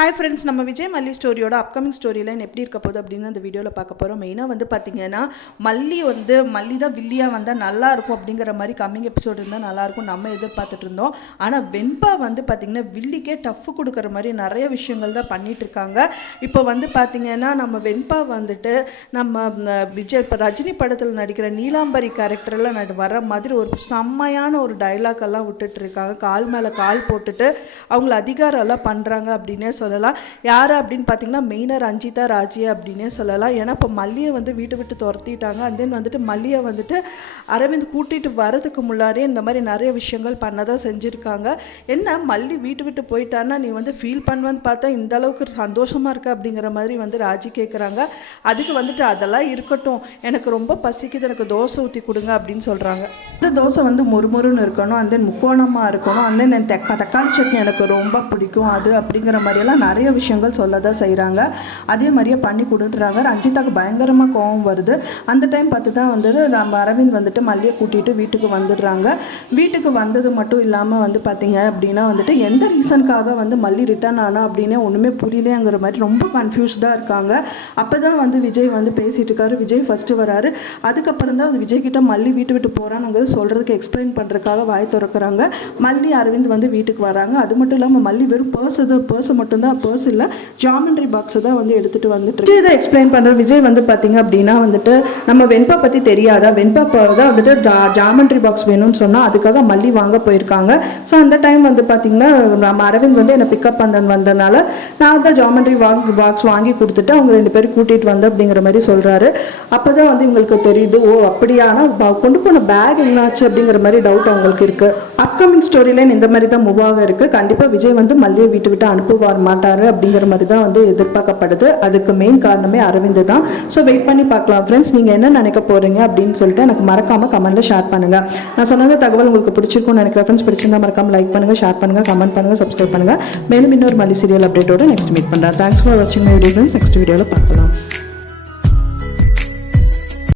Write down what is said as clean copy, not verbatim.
Hi friends, நம்ம விஜய் மல்லி ஸ்டோரியோட upcoming story line எப்படி இருக்க போகுது அப்படின்னு அந்த வீடியோவில் பார்க்க போகிறோம். மெயினாக வந்து பார்த்திங்கன்னா மல்லி தான் வில்லியாக வந்தால் நல்லாயிருக்கும் அப்படிங்கிற மாதிரி கம்மிங் எபிசோடு இருந்தால் நல்லாயிருக்கும் நம்ம எதிர்பார்த்துட்டு இருந்தோம். ஆனால் வெண்பா வந்து பார்த்திங்கன்னா வில்லிக்கே டஃப் கொடுக்குற மாதிரி நிறைய விஷயங்கள் தான் பண்ணிகிட்ருக்காங்க. இப்போ வந்து பார்த்திங்கன்னா நம்ம வெண்பா வந்துட்டு நம்ம விஜய் இப்போ ரஜினி படத்தில் நடிக்கிற நீலாம்பரி கேரக்டரில் வர மாதிரி ஒரு செம்மையான ஒரு டைலாக்கெல்லாம் விட்டுட்ருக்காங்க. கால் மேலே கால் போட்டுட்டு அவங்கள அதிகாரம் எல்லாம் பண்ணுறாங்க அப்படின்னே சொல்லலாம். யார் அப்படின்னு பார்த்தீங்கன்னா மெயினர் ரஞ்சிதா ராஜி அப்படின்னே சொல்லலாம். ஏன்னா இப்போ மல்லியை வந்து வீட்டை விட்டு துரத்திட்டாங்க. அண்ட் தென் வந்துட்டு மல்லியை வந்துட்டு அரவிந்த் கூட்டிகிட்டு வரதுக்கு முன்னாடியே இந்த மாதிரி நிறைய விஷயங்கள் பண்ணதான் செஞ்சுருக்காங்க. என்ன மல்லி வீட்டு விட்டு போயிட்டான்னா நீ வந்து ஃபீல் பண்ணுவேன்னு பார்த்தா இந்த அளவுக்கு சந்தோஷமாக இருக்க அப்படிங்கிற மாதிரி வந்து ராஜி கேட்குறாங்க. அதுக்கு வந்துட்டு அதெல்லாம் இருக்கட்டும், எனக்கு ரொம்ப பசிக்குது, எனக்கு தோசை ஊற்றி கொடுங்க அப்படின்னு சொல்கிறாங்க. இந்த தோசை வந்து மொறுமொறுன்னு இருக்கணும், அண்ட் தென் முக்கோணமாக இருக்கணும், அண்ட் தென் தக்காளி சட்னி எனக்கு ரொம்ப பிடிக்கும் அது அப்படிங்கிற மாதிரியெல்லாம் நிறைய விஷயங்கள் சொல்ல தான் செய்கிறாங்க. அதே மாதிரியே பண்ணி கொடுக்குறாங்க. ரஞ்சிதாவுக்கு பயங்கரமாக கோவம் வருது. அந்த டைம் பார்த்து தான் வந்துட்டு நம்ம அரவிந்த் வந்துட்டு மல்லியை கூட்டிகிட்டு வீட்டுக்கு வந்துடுறாங்க. வீட்டுக்கு வந்தது மட்டும் இல்லாமல் வந்து பார்த்திங்க அப்படின்னா வந்துட்டு எந்த ரீசனுக்காக வந்து மல்லி ரிட்டர்ன் ஆனா அப்படின்னே ஒன்றுமே புரியலைங்கிற மாதிரி ரொம்ப கன்ஃபியூஸ்டாக இருக்காங்க. அப்போ தான் வந்து விஜய் வந்து பேசிகிட்டு இருக்காரு. விஜய் ஃபஸ்ட்டு வராரு. அதுக்கப்புறம் தான் விஜய் கிட்ட மல்லி வீட்டு விட்டு போகிறானுங்கிறது சொல்கிறதுக்கு எக்ஸ்பிளைன் பண்ணுறதுக்காக வாய் திறக்கிறாங்க. மல்லி அரவிந்த் வந்து வீட்டுக்கு வராங்க. அது மட்டும் இல்லாமல் மல்லி வெறும் பர்ஸை மட்டும்தான், பர்ஸ் இல்லை ஜாமெண்ட்ரி பாக்ஸை தான் வந்து எடுத்துகிட்டு வந்துட்டு விஜய் இதை எக்ஸ்பிளைன் பண்ணுற. விஜய் வந்து பார்த்திங்க அப்படின்னா வந்துட்டு நம்ம வெண்பா பற்றி தெரியாதா, வெண்பா தான் வந்துட்டு ஜாமெண்ட்ரி பாக்ஸ் வேணும்னு சொன்னால் அதுக்காக மல்லி வாங்க போயிருக்காங்க. ஸோ அந்த டைம் வந்து பார்த்திங்கன்னா நம்ம அரவிந்த் வந்து என்னை பிக்கப் வந்ததுனால நான் தான் ஜாமெண்ட்ரி பாக்ஸ் வாங்கி கொடுத்துட்டு அவங்க 2 பேரும் கூட்டிகிட்டு வந்தேன் அப்படிங்கிற மாதிரி சொல்கிறாரு. அப்போ தான் வந்து இவங்களுக்கு தெரியுது, ஓ அப்படியானா கொண்டு போன பேக் என்னாச்சு அப்படிங்கிற மாதிரி டவுட் அவங்களுக்கு இருக்குது. அப்கமிங் ஸ்டோரி லைன் இந்த மாதிரி தான் மூவ் ஆக இருக்குது. கண்டிப்பாக விஜய் வந்து மல்லியை வீட்டு விட்டு அனுப்புவார் மாட்டார் அப்படிங்கிற மாதிரி தான் வந்து எதிர்பார்க்கப்படுது. அதுக்கு மெயின் காரணமே அரவிந்த் தான். ஸோ வெயிட் பண்ணி பார்க்கலாம் ஃப்ரெண்ட்ஸ். நீங்கள் என்ன நினைக்க போகிறீங்க அப்படின்னு சொல்லிட்டு எனக்கு மறக்காமல் கமெண்ட்டில் ஷேர் பண்ணுங்கள். நான் சொன்ன தகவல் உங்களுக்கு பிடிச்சிருக்கும்னு நினைக்கிறேன் ஃப்ரெண்ட்ஸ். பிடிச்சிருந்தா மறக்காமல் லைக் பண்ணுங்கள், ஷேர் பண்ணுங்கள், கமெண்ட் பண்ணுங்கள், சப்ஸ்கிரைப் பண்ணுங்கள். மேலும் இன்னொரு மல்லி சீரியல் அப்டேட்டோட நெக்ஸ்ட் மீட் பண்ணுறேன். தேங்க்ஸ் ஃபார் வாட்சிங் மை வீடியோ ஃப்ரெண்ட்ஸ். நெக்ஸ்ட் வீடியோவில் பார்க்கலாம்.